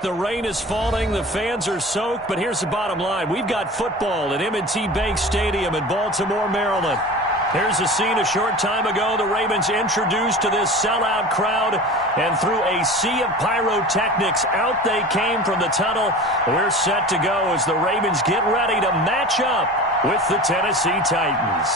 The rain is falling, the fans are soaked, but here's the bottom line. We've got football at M&T Bank Stadium in Baltimore, Maryland. Here's a scene a short time ago. The Ravens introduced to this sellout crowd, and through a sea of pyrotechnics, out they came from the tunnel. We're set to go as the Ravens get ready to match up with the Tennessee Titans.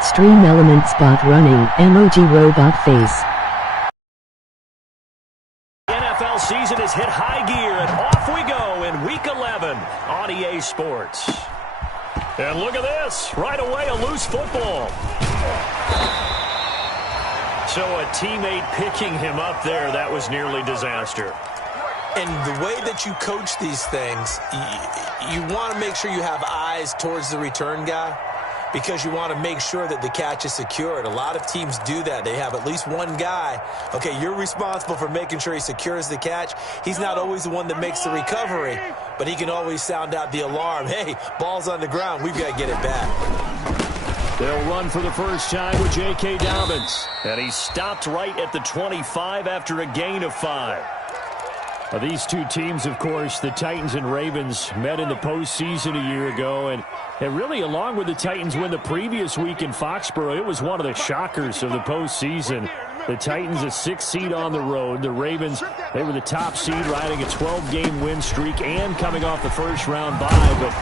Stream element spot running, emoji robot face. The NFL season has hit high gear, and off we go in Week 11 on EA Sports. And look at this. Right away, a loose football. So a teammate picking him up there, that was nearly disaster. And the way that you coach these things, you want to make sure you have eyes towards the return guy, because you want to make sure that the catch is secured. A lot of teams do that. They have at least one guy. Okay, you're responsible for making sure he secures the catch. He's not always the one that makes the recovery, but he can always sound out the alarm. Hey, ball's on the ground. We've got to get it back. They'll run for the first time with J.K. Dobbins. And he stopped right at the 25 after a gain of 5. These two teams, of course, the Titans and Ravens, met in the postseason a year ago. And really, along with the Titans win the previous week in Foxborough, it was one of the shockers of the postseason. The Titans, a 6th seed on the road. The Ravens, they were the top seed, riding a 12-game win streak and coming off the first-round bye. But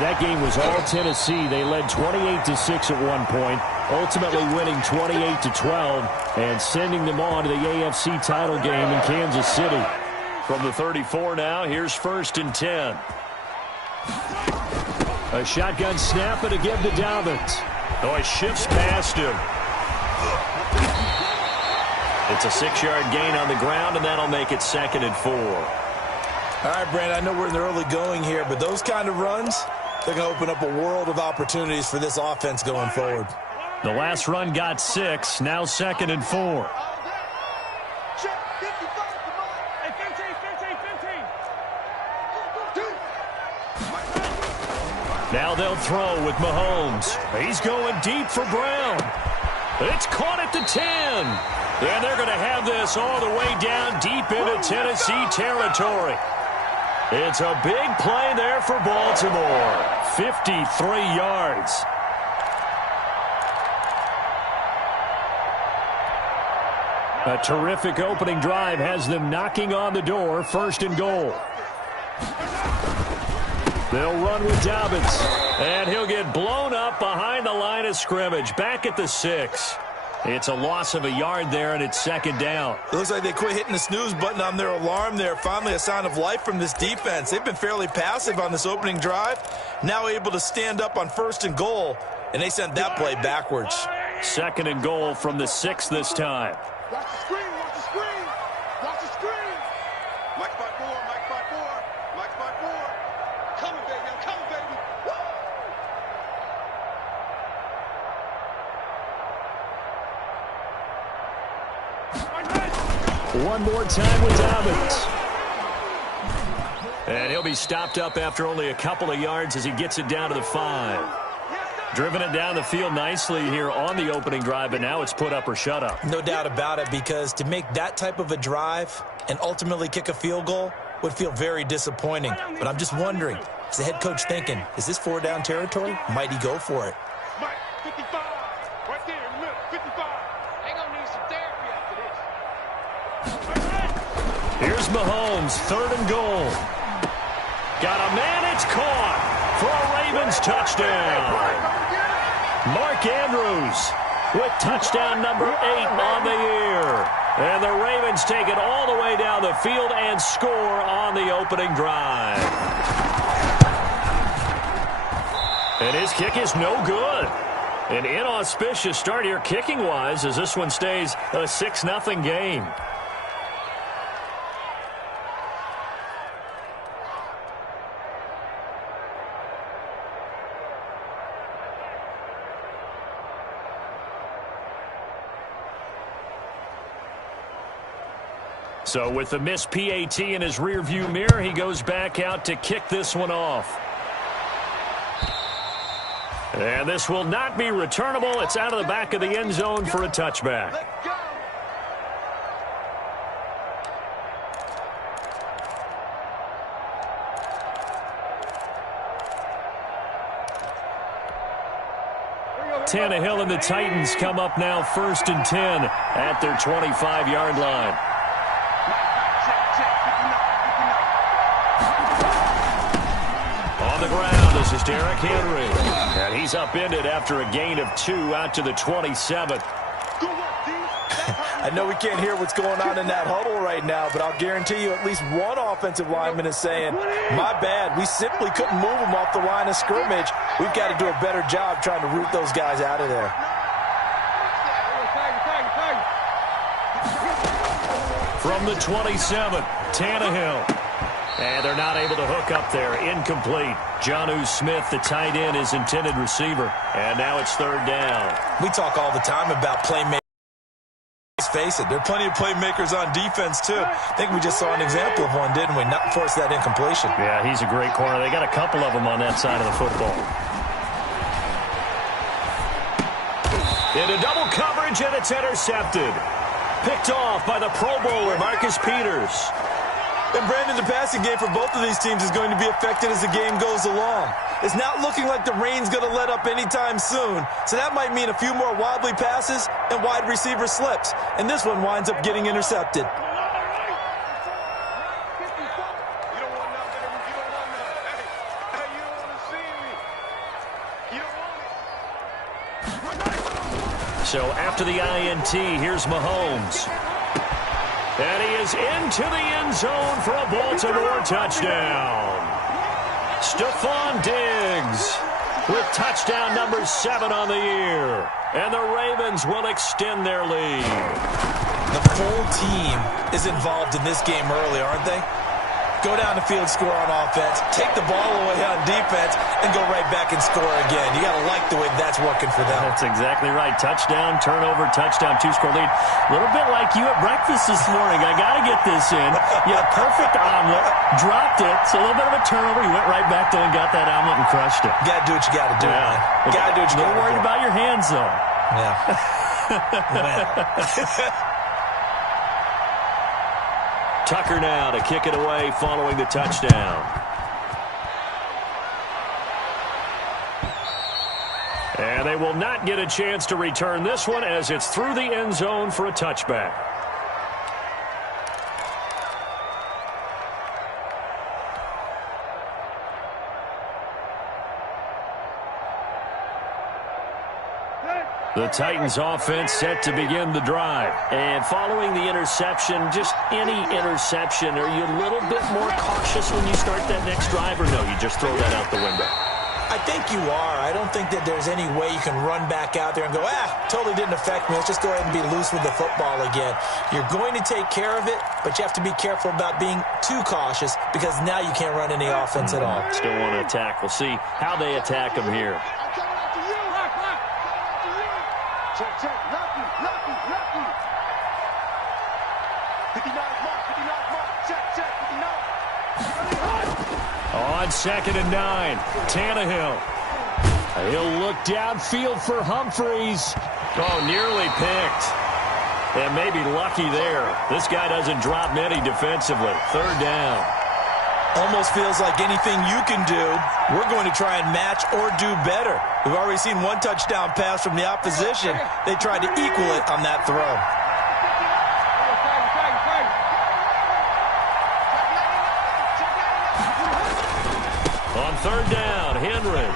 that game was all Tennessee. They led 28-6 at one point, ultimately winning 28-12 and sending them on to the AFC title game in Kansas City. From the 34 now, here's 1st and 10. A shotgun snap and a give to Dobbins. Oh, he shifts past him. It's a 6-yard gain on the ground, and that'll make it 2nd and 4. All right, Brand, I know we're in the early going here, but those kind of runs, they're going to open up a world of opportunities for this offense going forward. The last run got 6, now 2nd and 4. Now they'll throw with Mahomes. He's going deep for Brown. It's caught at the 10. And they're going to have this all the way down deep into Tennessee territory. It's a big play there for Baltimore. 53 yards. A terrific opening drive has them knocking on the door. 1st and goal. They'll run with Dobbins, and he'll get blown up behind the line of scrimmage, back at the 6. It's a loss of a yard there, and it's 2nd down. It looks like they quit hitting the snooze button on their alarm there. Finally a sign of life from this defense. They've been fairly passive on this opening drive, now able to stand up on 1st and goal, and they sent that play backwards. 2nd and goal from the 6 this time. Watch the screen, watch the screen, watch the screen. Mike spot 4, Mike spot 4, Mike spot 4. Coming, baby, I'm coming, baby. Woo! One more time with Dobbins. And he'll be stopped up after only a couple of yards as he gets it down to the 5. Driven it down the field nicely here on the opening drive, but now it's put up or shut up. No doubt about it, because to make that type of a drive and ultimately kick a field goal would feel very disappointing. But I'm just wondering, is the head coach thinking, is this 4-down territory? Might he go for it? Mike, 55, right there in the middle, 55. They gonna need some therapy after this. Here's Mahomes, 3rd and goal. Got a man, it's caught for a Ravens touchdown. Mark Andrews with touchdown number 8 on the year. And the Ravens take it all the way down the field and score on the opening drive. And his kick is no good. An inauspicious start here kicking-wise as this one stays a 6-0 game. So with the missed PAT in his rearview mirror, he goes back out to kick this one off. And this will not be returnable. It's out of the back of the end zone for a touchback. Let's go. Tannehill and the Titans come up now 1st and 10 at their 25-yard line. On the ground, this is Derrick Henry. And he's upended after a gain of 2 out to the 27th. I know we can't hear what's going on in that huddle right now, but I'll guarantee you at least one offensive lineman is saying, my bad, we simply couldn't move them off the line of scrimmage. We've got to do a better job trying to root those guys out of there. From the 27th, Tannehill. And they're not able to hook up there. Incomplete. Jonnu Smith, the tight end, is intended receiver. And now it's 3rd down. We talk all the time about playmakers. Let's face it, there are plenty of playmakers on defense, too. I think we just saw an example of one, didn't we? Not force that incompletion. Yeah, he's a great corner. They got a couple of them on that side of the football. Into double coverage, and it's intercepted. Picked off by the Pro Bowler, Marcus Peters. And Brandon, the passing game for both of these teams is going to be affected as the game goes along. It's not looking like the rain's going to let up anytime soon, so that might mean a few more wobbly passes and wide receiver slips. And this one winds up getting intercepted. So after the INT, here's Mahomes. And he is into the end zone for a Baltimore touchdown. Stephon Diggs with touchdown number 7 on the year. And the Ravens will extend their lead. The full team is involved in this game early, aren't they? Go down the field, score on offense, take the ball away on defense, and go right back and score again. You got to like the way that's working for them. That's exactly right. Touchdown, turnover, touchdown, 2-score lead. A little bit like you at breakfast this morning. I got to get this in. You had a perfect omelet, dropped it. So a little bit of a turnover. You went right back there and got that omelet and crushed it. Got to do what you got to do, man. Got to do what you got to do. Don't worry about your hands, though. Yeah. Tucker now to kick it away following the touchdown. And they will not get a chance to return this one as it's through the end zone for a touchback. The Titans offense set to begin the drive. And following the interception, just any interception, are you a little bit more cautious when you start that next drive, or no, you just throw that out the window? I think you are. I don't think that there's any way you can run back out there and go, totally didn't affect me. Let's just go ahead and be loose with the football again. You're going to take care of it, but you have to be careful about being too cautious because now you can't run any offense at all. Still want to attack. We'll see how they attack them here. Check, lucky. 59 mark, check, 59. On 2nd and 9, Tannehill. He'll look downfield for Humphreys. Oh, nearly picked. And maybe lucky there. This guy doesn't drop many defensively. 3rd down. Almost feels like anything you can do, we're going to try and match or do better. We've already seen one touchdown pass from the opposition. They tried to equal it on that throw. On 3rd down, Henry.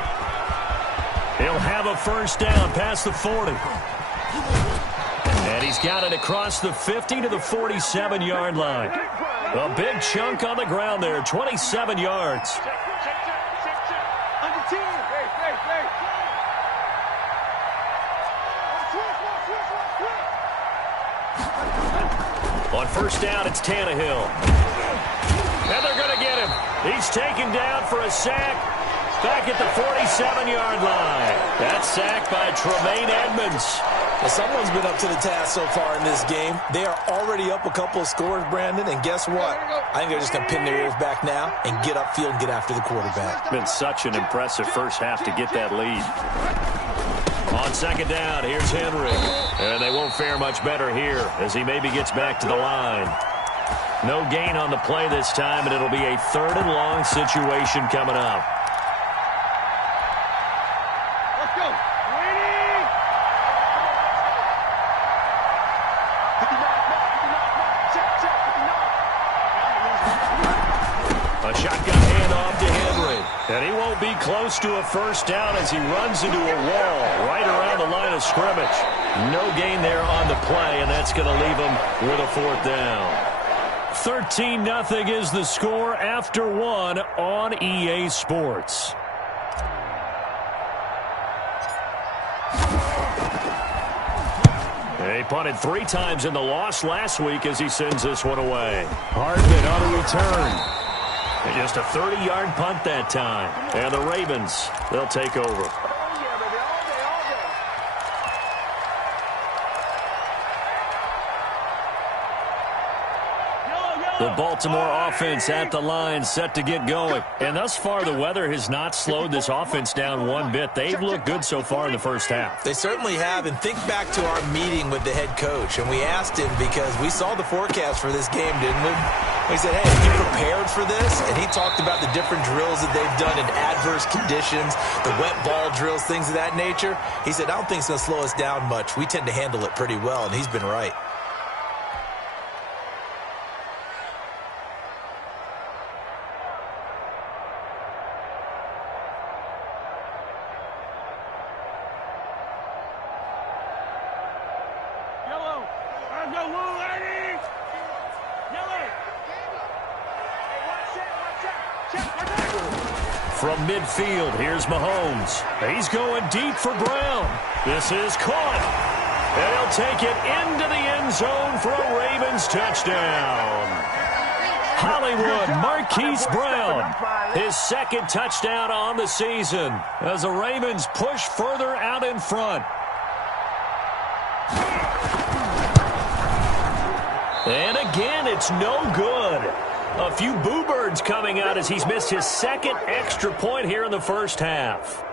He'll have a 1st down past the 40. And he's got it across the 50 to the 47-yard line. A big chunk on the ground there, 27 yards. On 1st down, it's Tannehill. And they're going to get him. He's taken down for a sack back at the 47-yard line. That sack by Tremaine Edmonds. Well, someone's been up to the task so far in this game. They are already up a couple of scores, Brandon, and guess what? I think they're just going to pin their ears back now and get upfield and get after the quarterback. Been such an impressive first half to get that lead. On second down, here's Henry. And they won't fare much better here as he maybe gets back to the line. No gain on the play this time, and it'll be a 3rd and long situation coming up. Let's go. A shotgun handoff to Henry. And he won't be close to a first down as he runs into a wall right around the line of scrimmage. No gain there on the play, and that's going to leave him with a 4th down. 13-0 is the score after 1 on EA Sports. He punted 3 times in the loss last week as he sends this one away. Hardman on a return. And just a 30-yard punt that time. And the Ravens, they'll take over. The Baltimore offense at the line, set to get going. And thus far, the weather has not slowed this offense down one bit. They've looked good so far in the first half. They certainly have. And think back to our meeting with the head coach. And we asked him because we saw the forecast for this game, didn't we? We said, hey, are you prepared for this? And he talked about the different drills that they've done in adverse conditions, the wet ball drills, things of that nature. He said, I don't think it's going to slow us down much. We tend to handle it pretty well, and he's been right. From midfield, here's Mahomes. He's going deep for Brown. This is caught. And he'll take it into the end zone for a Ravens touchdown. Hollywood Marquise Brown, his 2nd touchdown on the season as the Ravens push further out in front. And again, it's no good. A few boo birds coming out as he's missed his 2nd extra point here in the first half.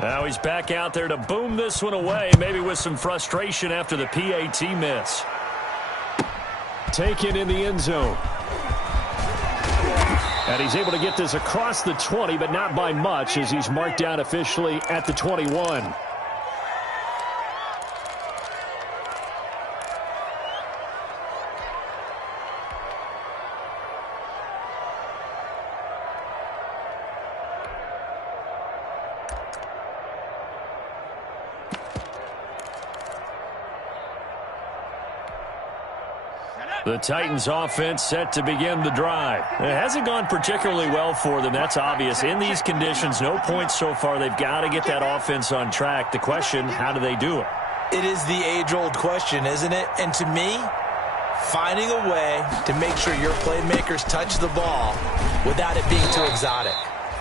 Now he's back out there to boom this one away, maybe with some frustration after the PAT miss. Taken in the end zone. And he's able to get this across the 20, but not by much as he's marked down officially at the 21. The Titans offense set to begin the drive. It hasn't gone particularly well for them. That's obvious. In these conditions, no points so far. They've got to get that offense on track. The question, how do they do it? It is the age-old question, isn't it? And to me, finding a way to make sure your playmakers touch the ball without it being too exotic.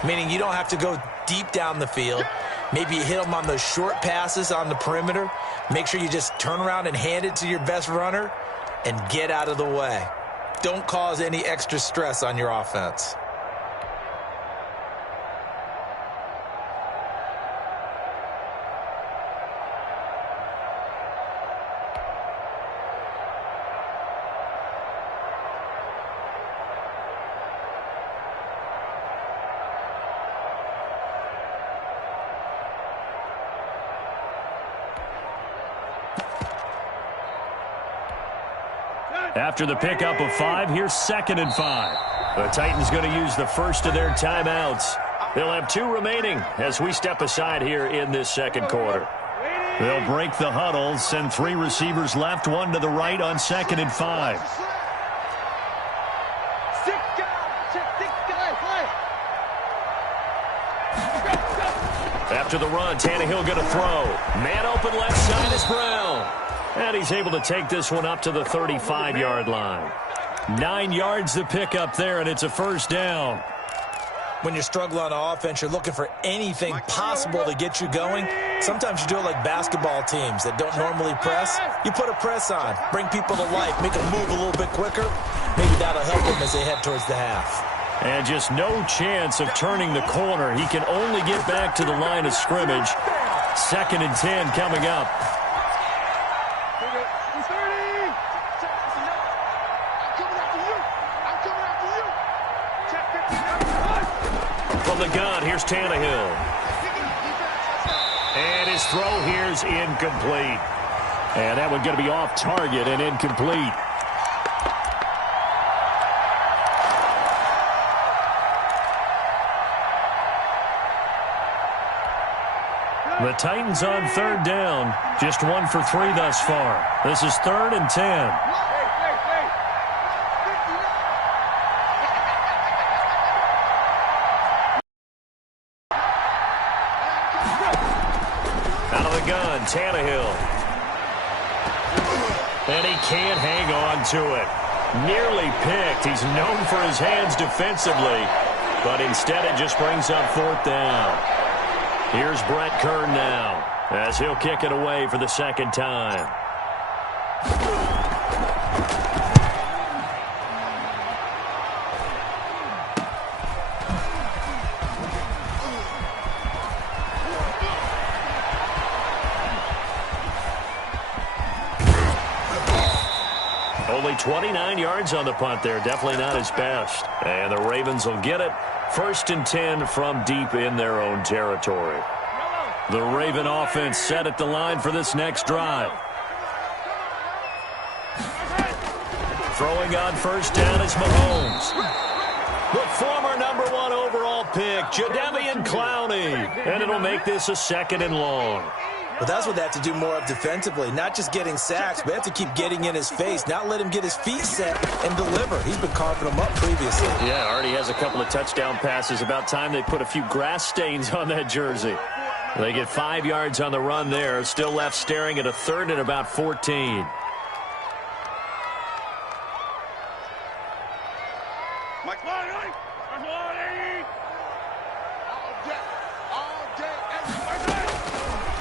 Meaning you don't have to go deep down the field. Maybe you hit them on those short passes on the perimeter. Make sure you just turn around and hand it to your best runner and get out of the way. Don't cause any extra stress on your offense. After the pickup of 5, here's 2nd and 5. The Titans going to use the first of their timeouts. They'll have 2 remaining as we step aside here in this second quarter. They'll break the huddle, send 3 receivers left, 1 to the right on 2nd and 5. After the run, Tannehill going to throw. Man open left side is Brown. And he's able to take this one up to the 35-yard line. 9 yards to pick up there, and it's a first down. when you're struggling on offense, you're looking for anything possible to get you going. Sometimes you do it like basketball teams that don't normally press. You put a press on, bring people to life, make them move a little bit quicker. Maybe that'll help them as they head towards the half. And just no chance of turning the corner. He can only get back to the line of scrimmage. 2nd and 10 coming up. From the gun, here's Tannehill. And his throw here's incomplete. And that one going to be off target and incomplete. The Titans on 3rd down. Just 1 for 3 thus far. This is 3rd and 10. Out of the gun, Tannehill. And he can't hang on to it. Nearly picked. He's known for his hands defensively. But instead it just brings up 4th down. Here's Brett Kern now as he'll kick it away for the 2nd time. Only 29 yards on the punt there. Definitely not his best. And the Ravens will get it. 1st and 10 from deep in their own territory. The Raven offense set at the line for this next drive. Throwing on 1st down is Mahomes. The former #1 overall pick, Jadeveon Clowney. And it'll make this a 2nd and long. But that's what they have to do more of defensively. Not just getting sacks, but they have to keep getting in his face. Not let him get his feet set and deliver. He's been carving them up previously. Yeah, already has a couple of touchdown passes. About time they put a few grass stains on that jersey. They get 5 yards on the run there. Still left staring at a 3rd and about 14.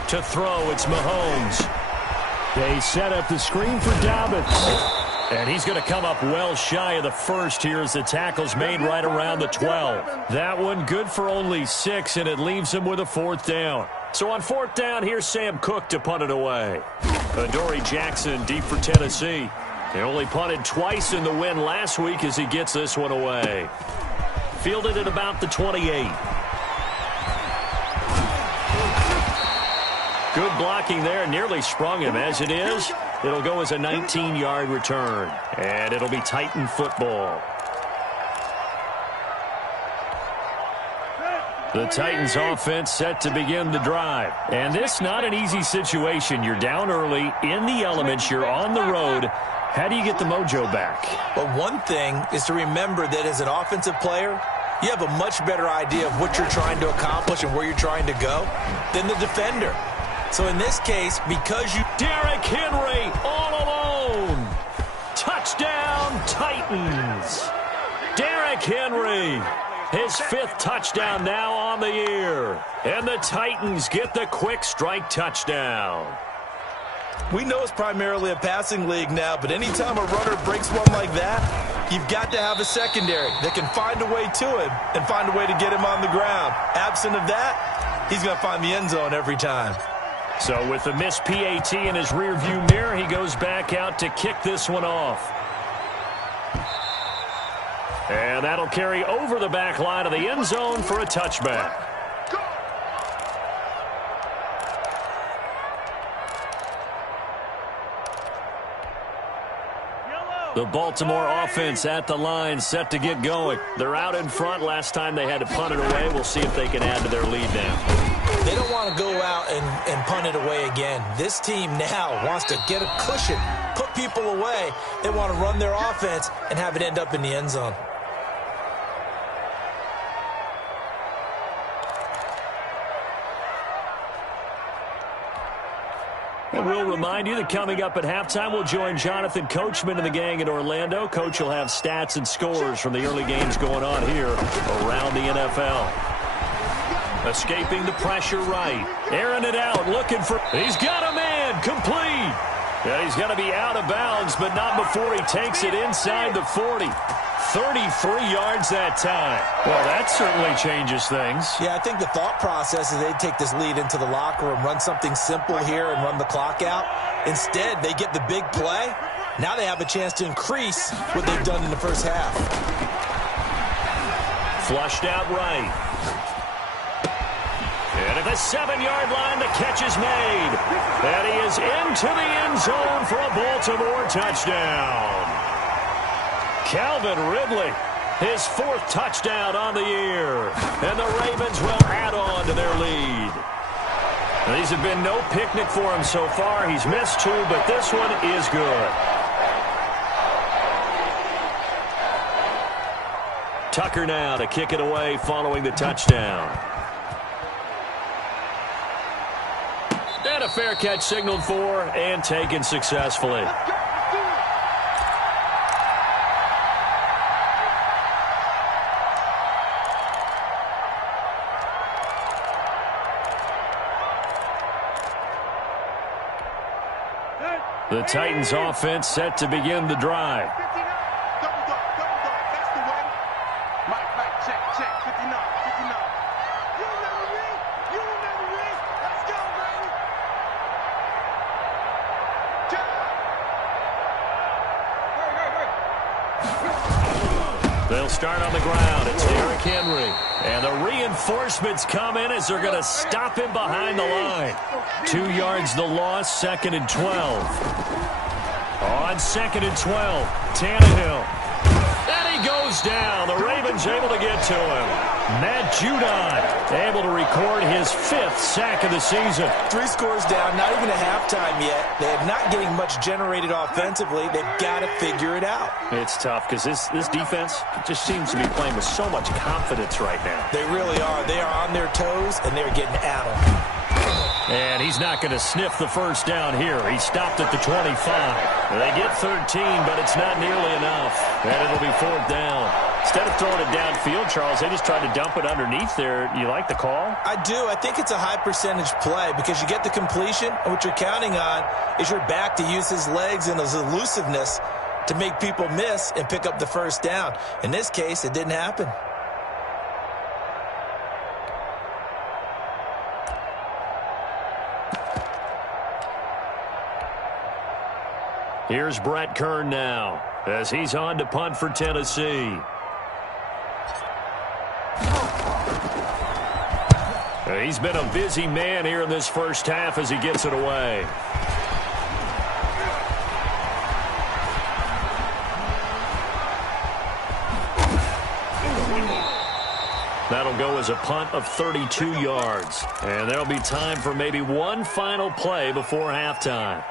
To throw, it's Mahomes. They set up the screen for Dobbins. And he's going to come up well shy of the 1st here as the tackle's made right around the 12. That one good for only 6, and it leaves him with a 4th down. So on 4th down, here's Sam Cook to punt it away. Adoree Jackson deep for Tennessee. He only punted twice in the win last week as he gets this one away. Fielded at about the 28. Good blocking there, nearly sprung him. As it is, it'll go as a 19-yard return. And it'll be Titan football. The Titans offense set to begin the drive. And this not an easy situation. You're down early, in the elements, you're on the road. How do you get the mojo back? Well, one thing is to remember that as an offensive player, you have a much better idea of what you're trying to accomplish and where you're trying to go than the defender. So in this case, because you... Derrick Henry all alone. Touchdown, Titans. Derrick Henry, his 5th touchdown now on the year. And the Titans get the quick strike touchdown. We know it's primarily a passing league now, but anytime a runner breaks one like that, you've got to have a secondary that can find a way to him and find a way to get him on the ground. Absent of that, he's going to find the end zone every time. So with the missed PAT in his rearview mirror, he goes back out to kick this one off. And that'll carry over the back line of the end zone for a touchback. The Baltimore offense at the line, set to get going. They're out in front. Last time they had to punt it away. We'll see if they can add to their lead now. They don't want to go out and punt it away again. This team now wants to get a cushion, put people away. They want to run their offense and have it end up in the end zone. And we'll remind you that coming up at halftime, we'll join Jonathan Coachman and the gang in Orlando. Coach will have stats and scores from the early games going on here around the NFL. Escaping the pressure right. Airing it out, looking for... He's got a man, complete. And he's going to be out of bounds, but not before he takes it inside the 40. 33 yards that time. Well, that certainly changes things. Yeah, I think the thought process is they'd take this lead into the locker room, run something simple here and run the clock out. Instead, they get the big play. Now they have a chance to increase what they've done in the first half. Flushed out right. And at the 7-yard line, the catch is made. And he is into the end zone for a Baltimore touchdown. Calvin Ridley, his 4th touchdown on the year. And the Ravens will add on to their lead. Now, these have been no picnic for him so far. He's missed 2, but this one is good. Tucker now to kick it away following the touchdown. And a fair catch signaled for and taken successfully. The Titans offense set to begin the drive. Double dog, that's the way. Mike, check, 59. You remember me? Let's go, baby. They'll start on the ground. It's Derrick Henry. And the reinforcements come in as they're going to stop him behind the line. 2 yards the loss, 2nd and 12. On 2nd and 12, Tannehill. And he goes down. The Ravens able to get to him. Matt Judon able to record his 5th sack of the season. 3 scores down, not even a halftime yet. They're not getting much generated offensively. They've got to figure it out. It's tough because this defense just seems to be playing with so much confidence right now. They really are. They are on their toes, and they're getting at them. And he's not going to sniff the first down here. He stopped at the 25. They get 13, but it's not nearly enough. And it'll be 4th down. Instead of throwing it downfield, Charles, they just tried to dump it underneath there. You like the call? I do. I think it's a high percentage play because you get the completion, and what you're counting on is your back to use his legs and his elusiveness to make people miss and pick up the first down. In this case, it didn't happen. Here's Brett Kern now as he's on to punt for Tennessee. He's been a busy man here in this first half as he gets it away. That'll go as a punt of 32 yards. And there'll be time for maybe one final play before halftime.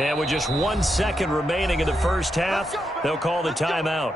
And with just 1 second remaining in the first half, they'll call the timeout.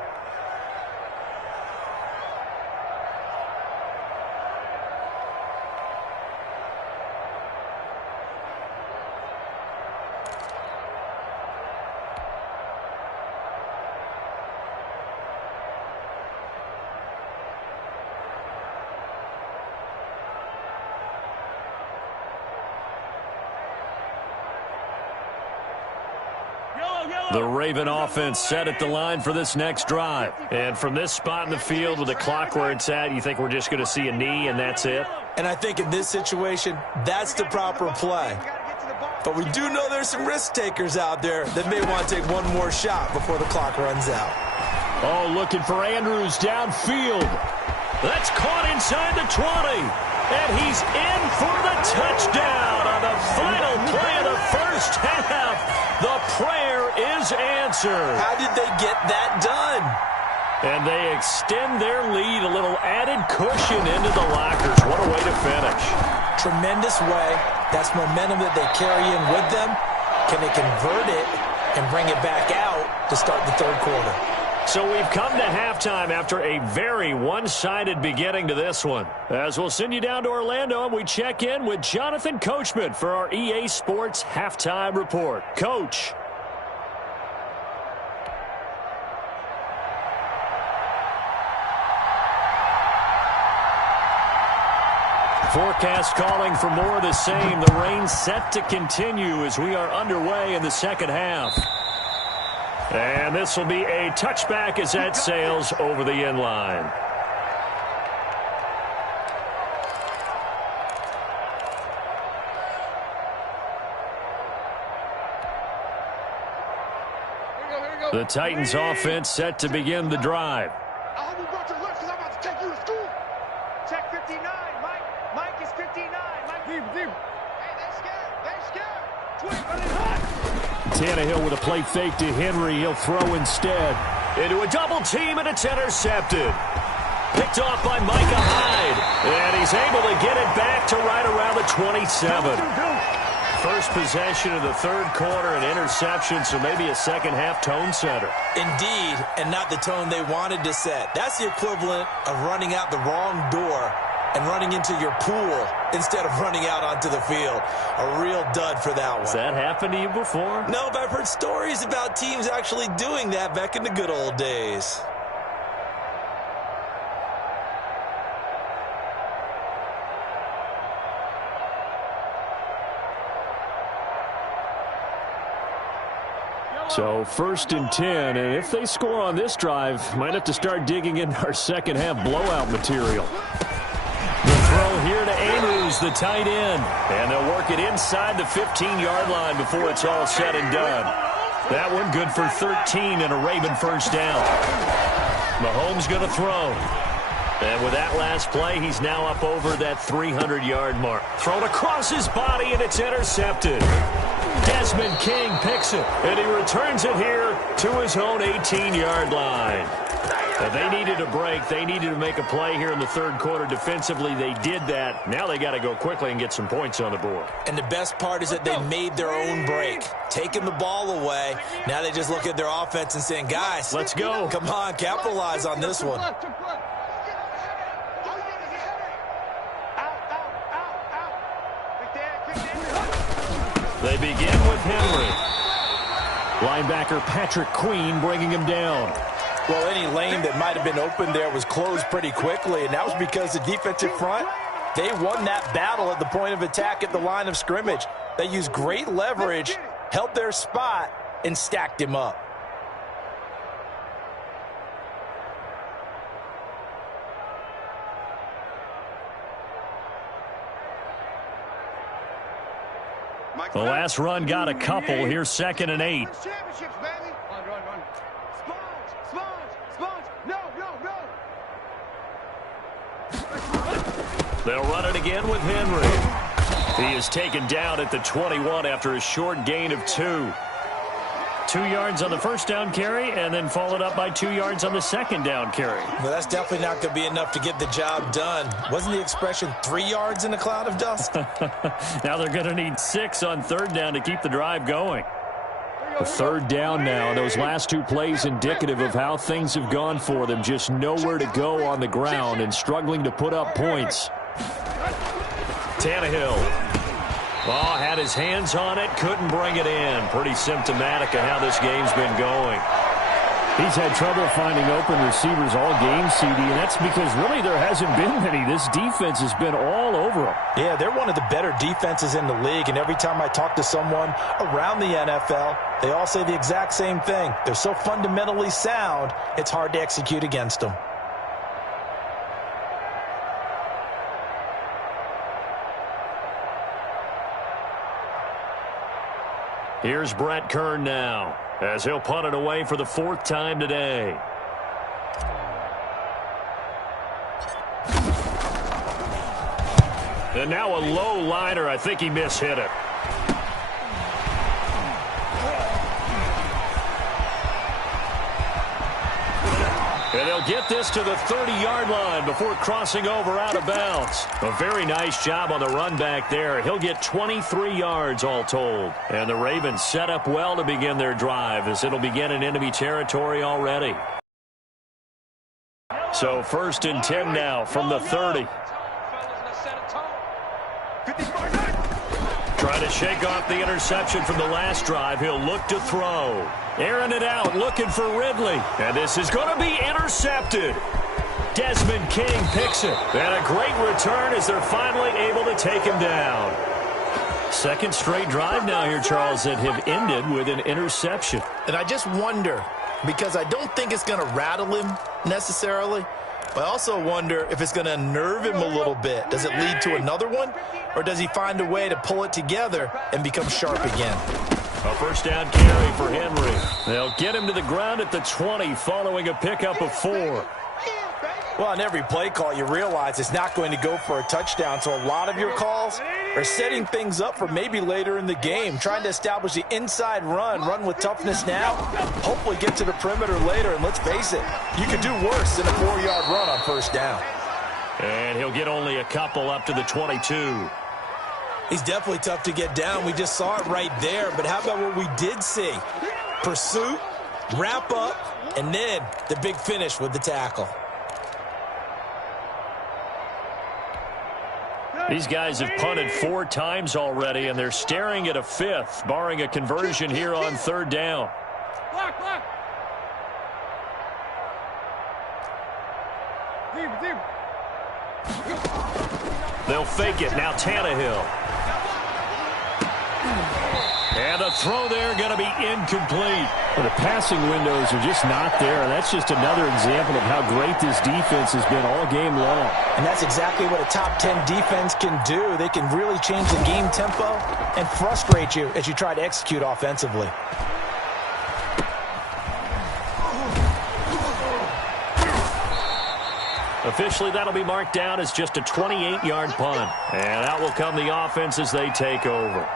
The Raven offense set at the line for this next drive. And from this spot in the field with the clock where it's at, you think we're just going to see a knee and that's it? And I think in this situation, that's the proper play. But we do know there's some risk takers out there that may want to take one more shot before the clock runs out. Oh, looking for Andrews downfield. That's caught inside the 20. And he's in for the touchdown on the final play of the first half. The prayer is answered. How did they get that done? And they extend their lead, a little added cushion into the lockers. What a way to finish. Tremendous way. That's momentum that they carry in with them. Can they convert it and bring it back out to start the third quarter? So we've come to halftime after a very one-sided beginning to this one. As we'll send you down to Orlando, and we check in with Jonathan Coachman for our EA Sports Halftime Report. Coach. Forecast calling for more of the same. The rain set to continue as we are underway in the second half. And this will be a touchback as that sails over the end line. The Titans offense set to begin the drive. I hope you brought your lunch because I'm about to take you to school. Check 59, Mike. Mike is 59. Mike, deep. Hey, they scared. 20. Tannehill with a play fake to Henry. He'll throw instead. Into a double team, and it's intercepted. Picked off by Micah Hyde. And he's able to get it back to right around the 27. First possession of the third quarter, an interception, so maybe a second-half tone setter. Indeed, and not the tone they wanted to set. That's the equivalent of running out the wrong door and running into your pool instead of running out onto the field. A real dud for that one. Has that happened to you before? No, but I've heard stories about teams actually doing that back in the good old days. So 1st and 10, and if they score on this drive, might have to start digging in our second half blowout material. The throw here to Andrews, the tight end, and they'll work it inside the 15-yard line before it's all said and done. That one good for 13 and a Raven first down. Mahomes going to throw. And with that last play, he's now up over that 300-yard mark. Thrown across his body, and it's intercepted. Desmond King picks it, and he returns it here to his own 18-yard line. Now, they needed a break. They needed to make a play here in the third quarter. Defensively, they did that. Now they got to go quickly and get some points on the board. And the best part is that they made their own break, taking the ball away. Now they just look at their offense and saying, guys, let's go. Come on, capitalize on this one. They begin with Henry. Linebacker Patrick Queen bringing him down. Well, any lane that might have been open there was closed pretty quickly, and that was because the defensive front, they won that battle at the point of attack at the line of scrimmage. They used great leverage, held their spot, and stacked him up. The last run got a couple. Here's 2nd and 8. Championships, baby. Run. Sponge. No. They'll run it again with Henry. He is taken down at the 21 after a short gain of 2. 2 yards on the first down carry, and then followed up by 2 yards on the second down carry. Well, that's definitely not going to be enough to get the job done. Wasn't the expression 3 yards in a cloud of dust? Now they're going to need 6 on third down to keep the drive going. A third down now. Those last 2 plays indicative of how things have gone for them. Just nowhere to go on the ground and struggling to put up points. Tannehill. Oh, had his hands on it, couldn't bring it in. Pretty symptomatic of how this game's been going. He's had trouble finding open receivers all game, CD, and that's because really there hasn't been many. This defense has been all over him. Yeah, they're one of the better defenses in the league, and every time I talk to someone around the NFL, they all say the exact same thing. They're so fundamentally sound, it's hard to execute against them. Here's Brett Kern now, as he'll punt it away for the 4th time today. And now a low liner. I think he mishit it. And they'll get this to the 30-yard line before crossing over out of bounds. A very nice job on the run back there. He'll get 23 yards all told. And the Ravens set up well to begin their drive as it'll begin in enemy territory already. So 1st and 10 now from the 30. Trying to shake off the interception from the last drive. He'll look to throw. Airing it out, looking for Ridley. And this is going to be intercepted. Desmond King picks it. And a great return as they're finally able to take him down. Second straight drive now here, Charles, that have ended with an interception. And I just wonder, because I don't think it's going to rattle him necessarily, but I also wonder if it's going to unnerve him a little bit. Does it lead to another one? Or does he find a way to pull it together and become sharp again? A first down carry for Henry. They'll get him to the ground at the 20 following a pickup of 4. Well, on every play call, you realize it's not going to go for a touchdown. So a lot of your calls are setting things up for maybe later in the game, trying to establish the inside run with toughness now, hopefully get to the perimeter later. And let's face it, you could do worse than a 4-yard run on first down. And he'll get only a couple up to the 22. He's definitely tough to get down. We just saw it right there. But how about what we did see? Pursuit, wrap up, and then the big finish with the tackle. These guys have punted 4 times already, and they're staring at a 5th, barring a conversion here on 3rd down. They'll fake it. Now Tannehill. And a throw there going to be incomplete. Well, the passing windows are just not there. That's just another example of how great this defense has been all game long. And that's exactly what a top 10 defense can do. They can really change the game tempo and frustrate you as you try to execute offensively. Officially, that'll be marked down as just a 28-yard punt. And out will come the offense as they take over.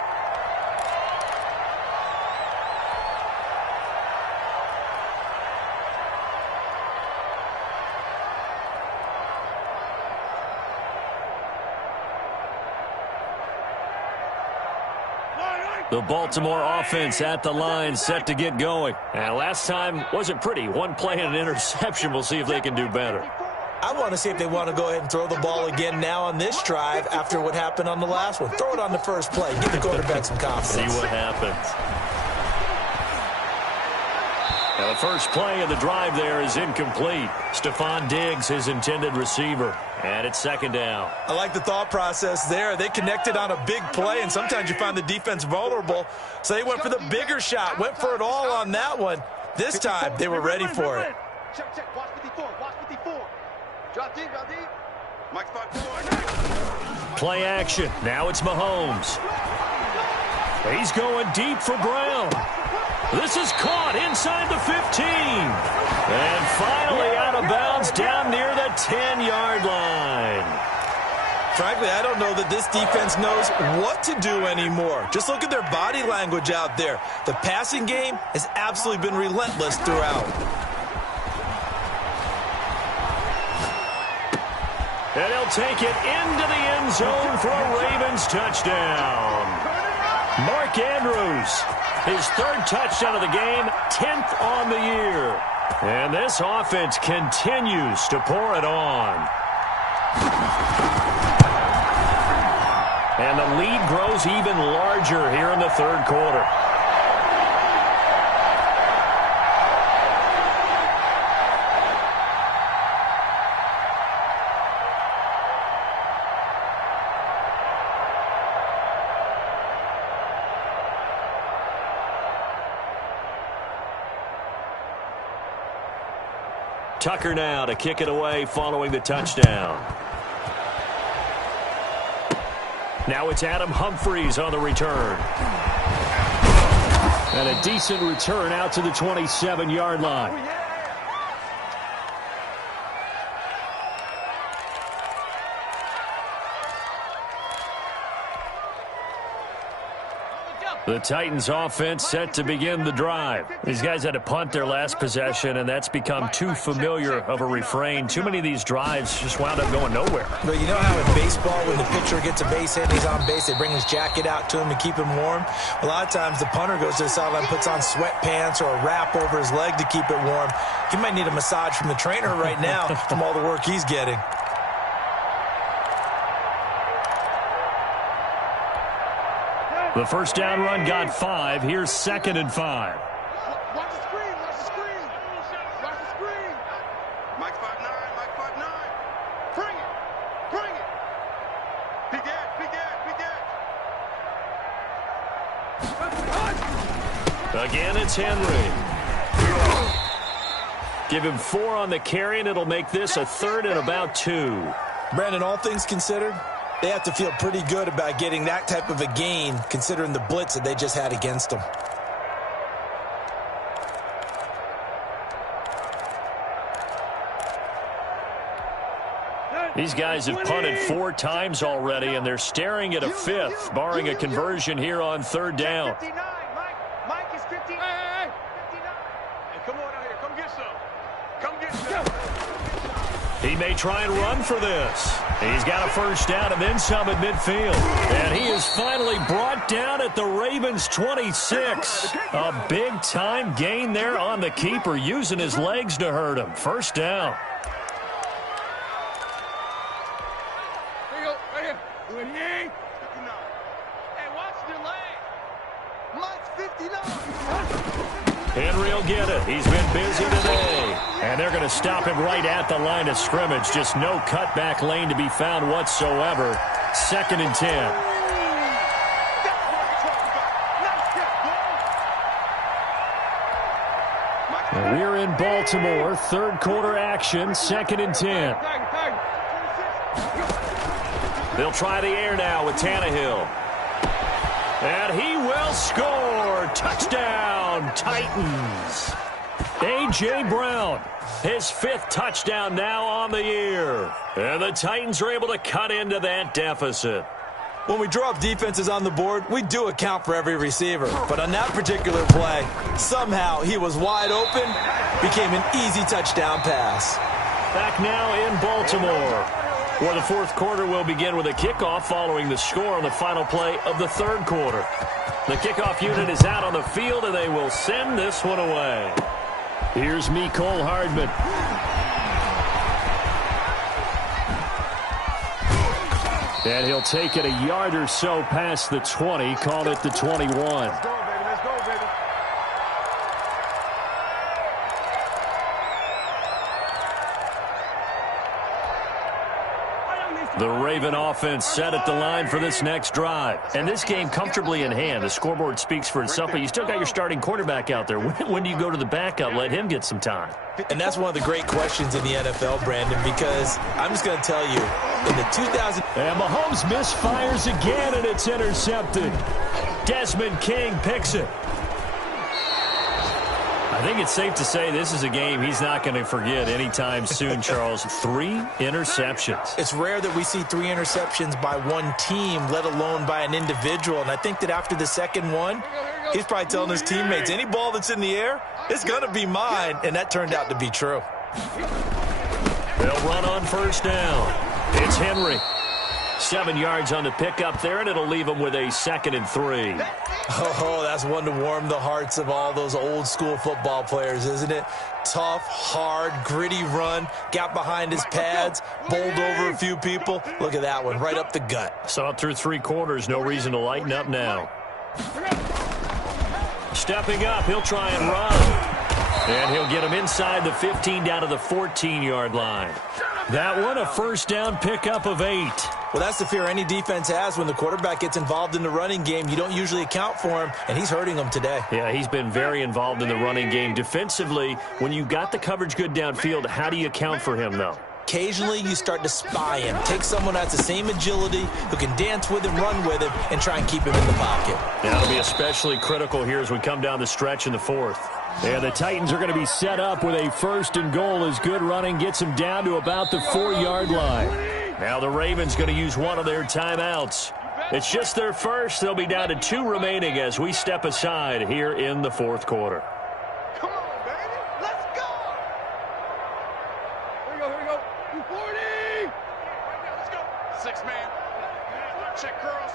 The Baltimore offense at the line, set to get going. And last time wasn't pretty. One play and an interception. We'll see if they can do better. I want to see if they want to go ahead and throw the ball again now on this drive after what happened on the last one. Throw it on the first play. Give the quarterback some confidence. See what happens. Now the first play of the drive there is incomplete. Stephon Diggs, his intended receiver. And it's 2nd down. I like the thought process there. They connected on a big play, and sometimes you find the defense vulnerable. So they went for the bigger shot, went for it all on that one. This time, they were ready for it. Check. Watch 54. Watch 54. Drop deep. Mike 5-4. Play action. Now it's Mahomes. He's going deep for Brown. This is caught inside the 15. And finally out of bounds down near the 10-yard line. Frankly, I don't know that this defense knows what to do anymore. Just look at their body language out there. The passing game has absolutely been relentless throughout. And he'll take it into the end zone for a Ravens touchdown. Mark Andrews, his 3rd touchdown of the game, 10th on the year. And this offense continues to pour it on. And the lead grows even larger here in the 3rd quarter. Tucker now to kick it away following the touchdown. Now it's Adam Humphries on the return. And a decent return out to the 27-yard line. The Titans offense set to begin the drive. These guys had to punt their last possession, and that's become too familiar of a refrain. Too many of these drives just wound up going nowhere. But you know how in baseball, when the pitcher gets a base hit and he's on base, they bring his jacket out to him to keep him warm? A lot of times the punter goes to the sideline, puts on sweatpants or a wrap over his leg to keep it warm. He might need a massage from the trainer right now from all the work he's getting. The first down run got 5. Here's 2nd and 5. Watch the screen, watch the screen. Watch the screen. Mike 5'9", Mike 5'9". Bring it, bring it. Big Ed, Big Ed, Big Ed. Again, it's Henry. Give him 4 on the carry, and it'll make this a 3rd and about 2. Brandon, all things considered, they have to feel pretty good about getting that type of a gain, considering the blitz that they just had against them. These guys have punted 4 times already, and they're staring at a 5th, barring a conversion here on 3rd down. 59, Mike is 59. Hey, 59. Hey, come on out here, come get some. Come get some. He may try and run for this. He's got a first down and then some at midfield. And he is finally brought down at the Ravens' 26. A big-time gain there on the keeper, using his legs to hurt him. First down. Here you go, right here. Doing here. 59. Hey, watch the leg. Mike's 59. Henry will get it. He's been busy today. And they're going to stop him right at the line of scrimmage. Just no cutback lane to be found whatsoever. 2nd and 10. We're in Baltimore. 3rd quarter action. 2nd and 10. They'll try the air now with Tannehill. And he will score. Touchdown, Titans. A.J. Brown, his 5th touchdown now on the year. And the Titans are able to cut into that deficit. When we draw up defenses on the board, we do account for every receiver. But on that particular play, somehow he was wide open, became an easy touchdown pass. Back now in Baltimore, where the 4th quarter will begin with a kickoff following the score on the final play of the 3rd quarter. The kickoff unit is out on the field, and they will send this one away. Here's Mecole Hardman. And he'll take it a yard or so past the 20, call it the 21. Let's go, baby. Let's go, baby. The Raven offense set at the line for this next drive. And this game comfortably in hand. The scoreboard speaks for itself, but you still got your starting quarterback out there. When do you go to the backup? Let him get some time. And that's one of the great questions in the NFL, Brandon, because I'm just going to tell you, in the 2000... And Mahomes misfires again, and it's intercepted. Desmond King picks it. I think it's safe to say this is a game he's not going to forget anytime soon, Charles. 3 interceptions. It's rare that we see 3 interceptions by one team, let alone by an individual. And I think that after the 2nd one, he's probably telling his teammates, any ball that's in the air, it's going to be mine. And that turned out to be true. They'll run on first down. It's Henry. 7 yards on the pickup there, and it'll leave him with a 2nd and 3. Oh, that's one to warm the hearts of all those old-school football players, isn't it? Tough, hard, gritty run, got behind his pads, bowled over a few people. Look at that one, right up the gut. Saw it through 3 quarters, no reason to lighten up now. Stepping up, he'll try and run. And he'll get him inside the 15 down to the 14-yard line. That one, a first down pickup of 8. Well, that's the fear any defense has when the quarterback gets involved in the running game. You don't usually account for him, and he's hurting them today. Yeah, he's been very involved in the running game. Defensively, when you got the coverage good downfield, how do you account for him, though? Occasionally, you start to spy him. Take someone that has the same agility, who can dance with him, run with him, and try and keep him in the pocket. That'll be especially critical here as we come down the stretch in the 4th. And the Titans are going to be set up with a 1st and goal as good running gets them down to about the 4-yard line. Now the Ravens going to use one of their timeouts. It's just their first. They'll be down to 2 remaining as we step aside here in the fourth quarter. Come on, baby. Let's go. Here we go. 240. Right now, let's go. 6 man. Check curls.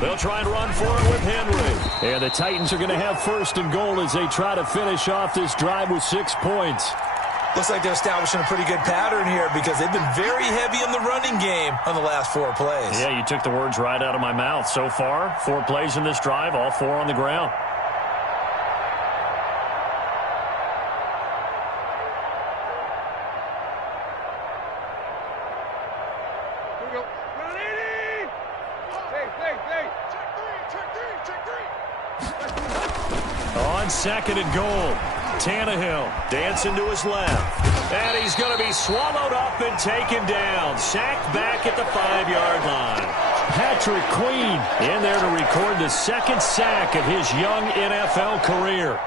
They'll try and run for it with Henry. And the Titans are going to have first and goal as they try to finish off this drive with 6 points. Looks like they're establishing a pretty good pattern here because they've been very heavy in the running game on the last 4 plays. Yeah, you took the words right out of my mouth. So far, 4 plays in this drive, all 4 on the ground. Here we go. 180. Hey. Check three. On second and goal, Tannehill dancing to his left. And he's going to be swallowed up and taken down. Sacked back at the 5-yard line. Patrick Queen in there to record the 2nd sack of his young NFL career.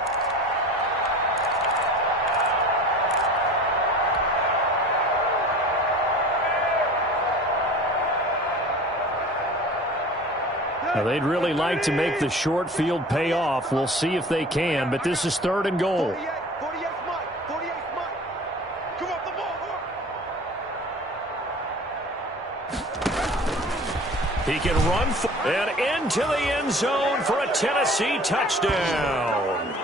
Now, they'd really like to make the short field pay off. We'll see if they can, but this is 3rd and goal. 48 Mike. Come up the ball. He can run and into the end zone for a Tennessee touchdown.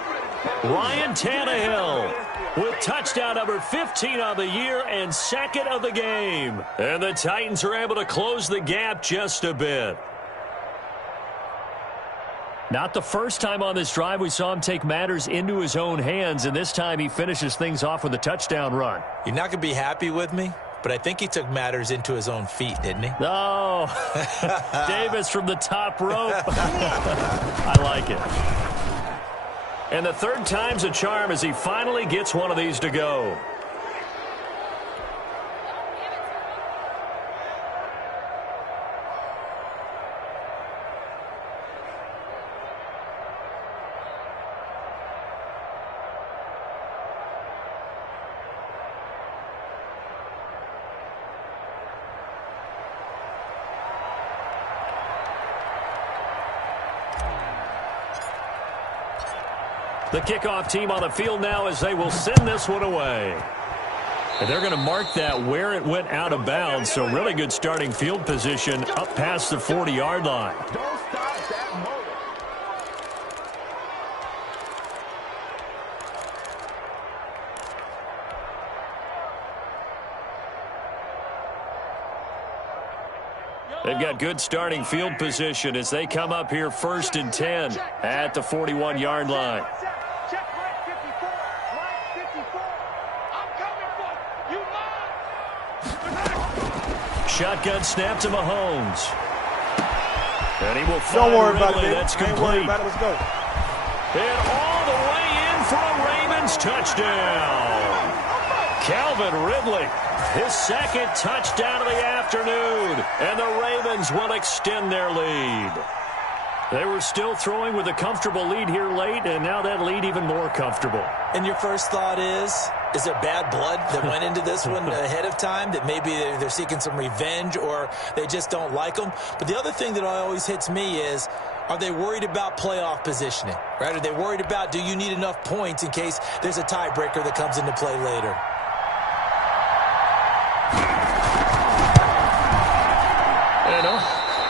Ryan Tannehill with touchdown number 15 on the year and 2nd of the game. And the Titans are able to close the gap just a bit. Not the first time on this drive we saw him take matters into his own hands, and this time he finishes things off with a touchdown run. You're not going to be happy with me, but I think he took matters into his own feet, didn't he? Oh, Davis from the top rope. I like it. And the 3rd time's a charm as he finally gets one of these to go. The kickoff team on the field now as they will send this one away. And they're going to mark that where it went out of bounds, so really good starting field position up past the 40-yard line. Don't stop that motor. They've got good starting field position as they come up here 1st and 10 at the 41-yard line. Check Mike 54. Mike 54. I'm coming for you. Mine. Shotgun snap to Mahomes. And he will find Don't worry about Ridley. it, That's Ain't complete. worried about it. Let's go. And all the way in for a Ravens touchdown. Calvin Ridley, his 2nd touchdown of the afternoon. And the Ravens will extend their lead. They were still throwing with a comfortable lead here late, and now that lead even more comfortable. And your first thought is there bad blood that went into this one ahead of time, that maybe they're seeking some revenge or they just don't like them? But the other thing that always hits me is, are they worried about playoff positioning? Right? Are they worried about, do you need enough points in case there's a tiebreaker that comes into play later?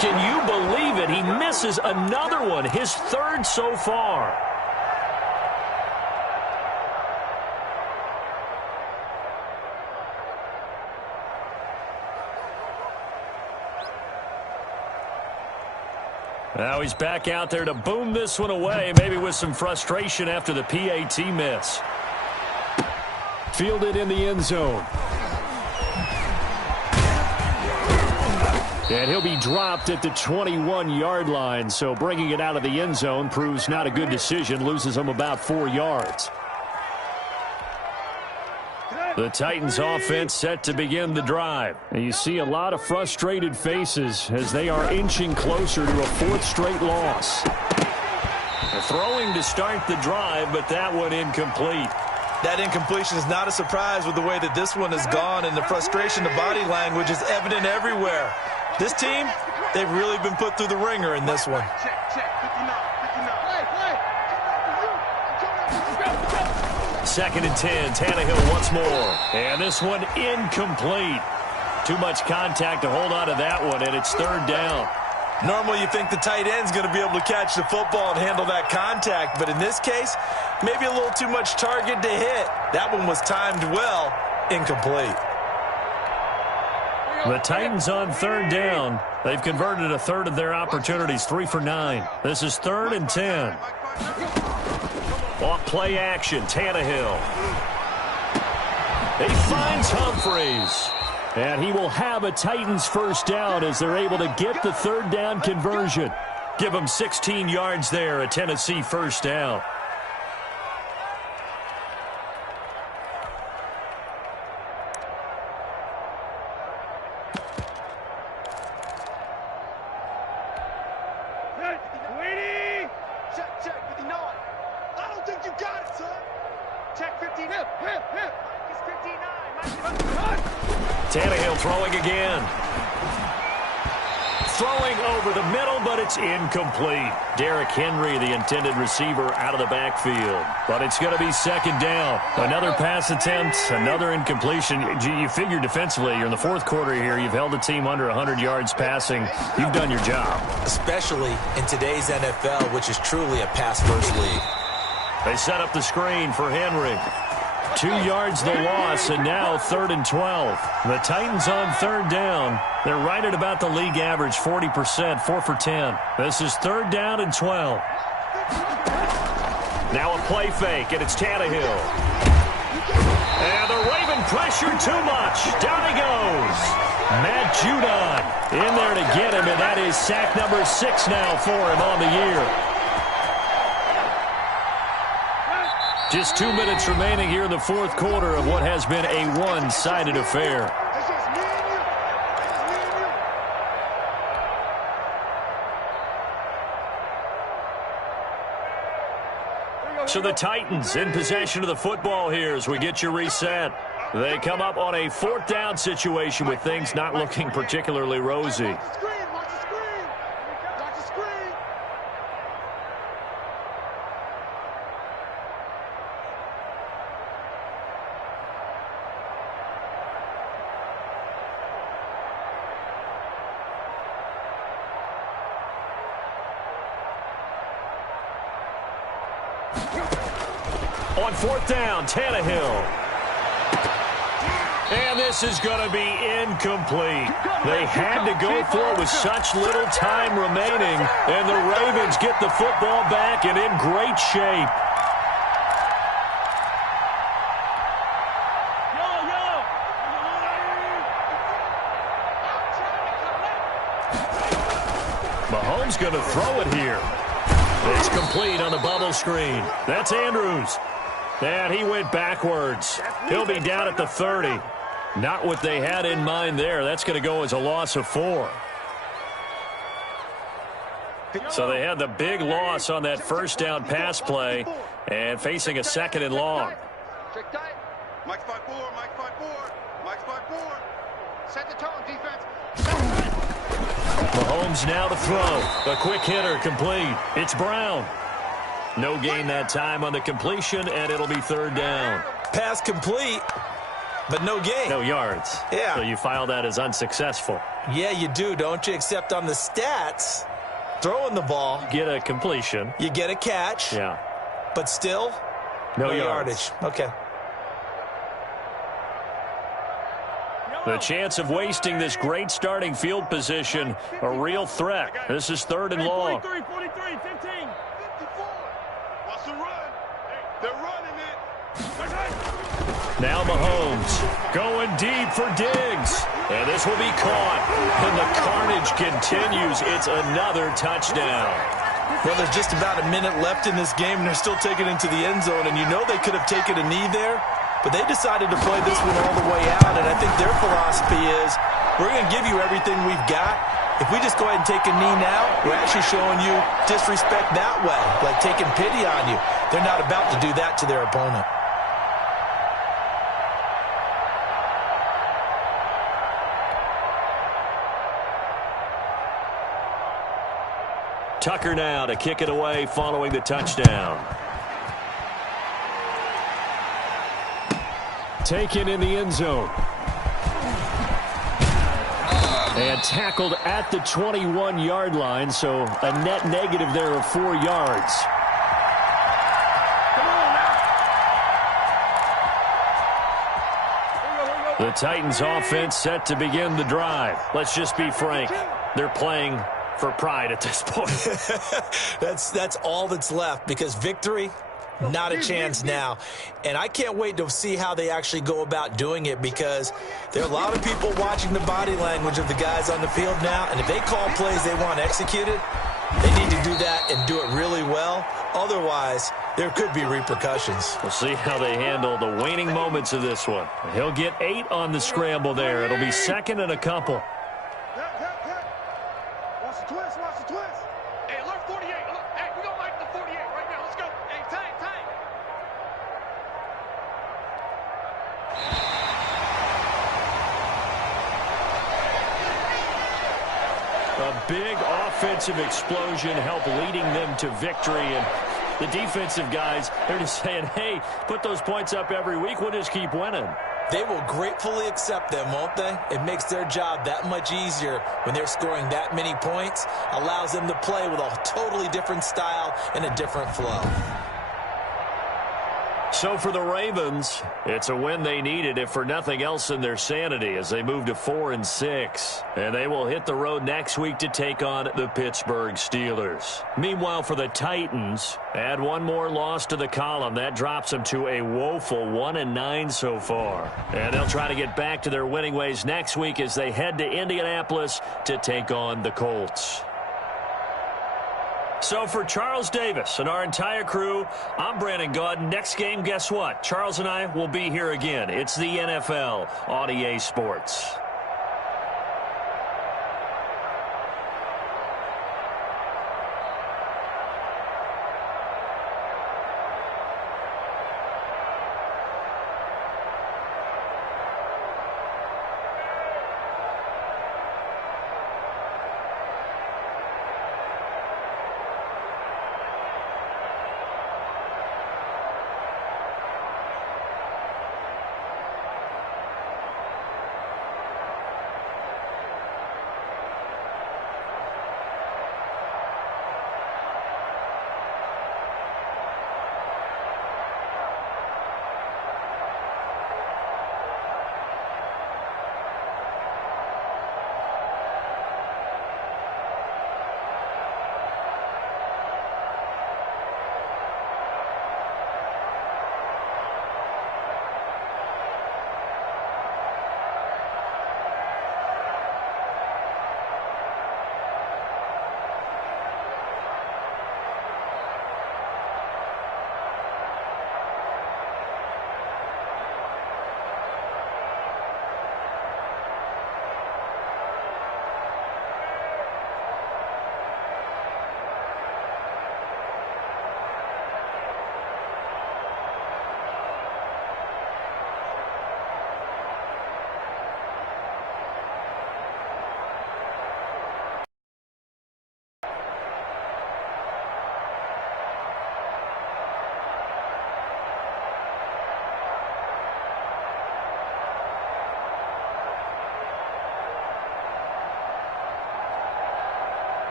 Can you believe it? He misses another one, his 3rd so far. Now he's back out there to boom this one away, maybe with some frustration after the PAT miss. Fielded in the end zone. And he'll be dropped at the 21-yard line, so bringing it out of the end zone proves not a good decision, loses him about 4 yards. The Titans offense set to begin the drive. And you see a lot of frustrated faces as they are inching closer to a 4th straight loss. They're throwing to start the drive, but that one incomplete. That incompletion is not a surprise with the way that this one has gone, and the frustration, the body language is evident everywhere. This team, they've really been put through the ringer in this one. Check, 59, 59. Second and 10, Tannehill once more. And this one incomplete. Too much contact to hold on to that one, and it's third down. Normally you think the tight end's going to be able to catch the football and handle that contact, but in this case, maybe a little too much target to hit. That one was timed well, incomplete. The Titans on third down. They've converted a third of their opportunities, 3 for 9. This is third and 10. Off play action, Tannehill. He finds Humphreys. And he will have a Titans first down as they're able to get the third down conversion. Give them 16 yards there, a Tennessee first down. Waiting! Check, 59. I don't think you got it, son. Check 59. Hip. It's 59. Tannehill throwing again. Throwing over the middle, but it's incomplete. Derrick Henry, the intended receiver, out of the backfield. But it's going to be second down. Another pass attempt, another incompletion. You figure defensively, you're in the fourth quarter here. You've held the team under 100 yards passing. You've done your job. Especially in today's NFL, which is truly a pass-first league. They set up the screen for Henry. 2 yards the loss, and now third and 12. The Titans on third down. They're right at about the league average, 40%, 4 for 10. This is third down and 12. Now a play fake, and it's Tannehill. And the Raven pressure too much. Down he goes. Matt Judon in there to get him, and that is sack number 6 now for him on the year. Just 2 minutes remaining here in the fourth quarter of what has been a one-sided affair. So the Titans in possession of the football here as we get you reset. They come up on a fourth down situation with things not looking particularly rosy. On fourth down, Tannehill. And this is going to be incomplete. They had to go for it with such little time remaining, and the Ravens get the football back and in great shape. Mahomes going to throw it here. It's complete on the bubble screen. That's Andrews. And he went backwards. He'll be down at the 30. Not what they had in mind there. That's going to go as a loss of 4. So they had the big loss on that first down pass play and facing a second and long. Mike's 5-4, Mike's 5-4, Mike's 5-4. Set the tone, defense. Mahomes now to throw. A quick hitter complete. It's Brown. No gain that time on the completion, and it'll be third down. Pass complete, but no gain. No yards. Yeah. So you file that as unsuccessful. Yeah, you do, don't you? Except on the stats, throwing the ball. Get a completion. You get a catch. Yeah. But still, no yardage. Okay. The chance of wasting this great starting field position, a real threat. This is third and long. 43, 43, 15. Watch the run. They're running it. Now Mahomes going deep for Diggs. And this will be caught. And the carnage continues. It's another touchdown. Well, there's just about a minute left in this game, and they're still taking it into the end zone. And you know they could have taken a knee there, but they decided to play this one all the way out. And I think their philosophy is, we're going to give you everything we've got. If we just go ahead and take a knee now, we're actually showing you disrespect that way, like taking pity on you. They're not about to do that to their opponent. Tucker now to kick it away following the touchdown. Taken in the end zone. And tackled at the 21-yard line, so a net negative there of 4 yards. The Titans offense set to begin the drive. Let's just be frank. They're playing for pride at this point. That's all that's left, because victory, not a chance now. And I can't wait to see how they actually go about doing it, because there are a lot of people watching the body language of the guys on the field now, and if they call plays they want executed, they need to do that and do it really well. Otherwise, there could be repercussions. We'll see how they handle the waning moments of this one. He'll get 8 on the scramble there. It'll be second and a couple. Watch the twist, watch the twist. Hey, alert 48. Hey, we gonna like the 48 right now. Let's go. Hey, tight. A big offensive explosion helped leading them to victory, and the defensive guys, they're just saying, hey, put those points up every week, we'll just keep winning. They will gratefully accept them, won't they? It makes their job that much easier when they're scoring that many points, allows them to play with a totally different style and a different flow. So for the Ravens, it's a win they needed, if for nothing else in their sanity, as they move to 4-6. And they will hit the road next week to take on the Pittsburgh Steelers. Meanwhile, for the Titans, add one more loss to the column. That drops them to a woeful 1-9 so far. And they'll try to get back to their winning ways next week as they head to Indianapolis to take on the Colts. So for Charles Davis and our entire crew, I'm Brandon Gaudin. Next game, guess what? Charles and I will be here again. It's the NFL on EA Sports.